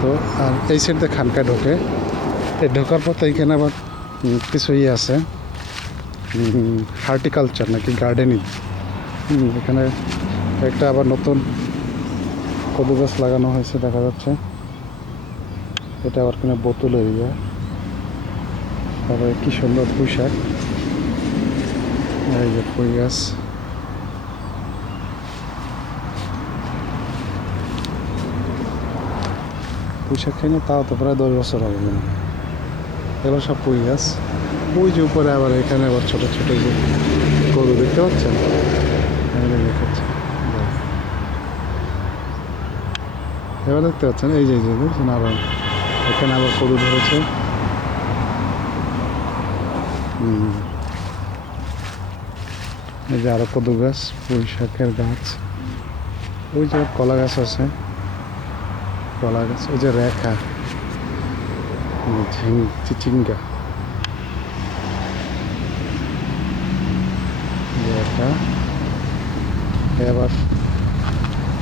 তো আর এই সাইডে খানকা ঢোকে, এই ঢোকার পথে এইখানে আবার কিছু ইয়ে আছে, হার্টিকালচার নাকি গার্ডেনিং। এখানে একটা আবার নতুন কদু গাছ লাগানো হয়েছে দেখা যাচ্ছে। এটা আবার কিনা বোতল এরিয়া। তারপরে কি সুন্দর পুঁই শাক, এই যে পুঁই গাছ। পুঁই শাক খাই না তাও তো প্রায় 10 বছর হবে না। এগুলো সব পুঁই গাছ। ওই যে উপরে আবার এখানে আবার ছোটো ছোটো যে গরু দেখতে পাচ্ছেন, দেখাচ্ছে এবার দেখতে পাচ্ছেন, এই যে দেখছেন আবার এখানে আবার গরু ধরেছে। এই যে আরো কদু গাছ, পুঁই শাকের গাছ, ওই যে কলা গাছ আছে, কলা গাছ, ওই যে রেখা, চিচিঙ্গা রেখা। এবার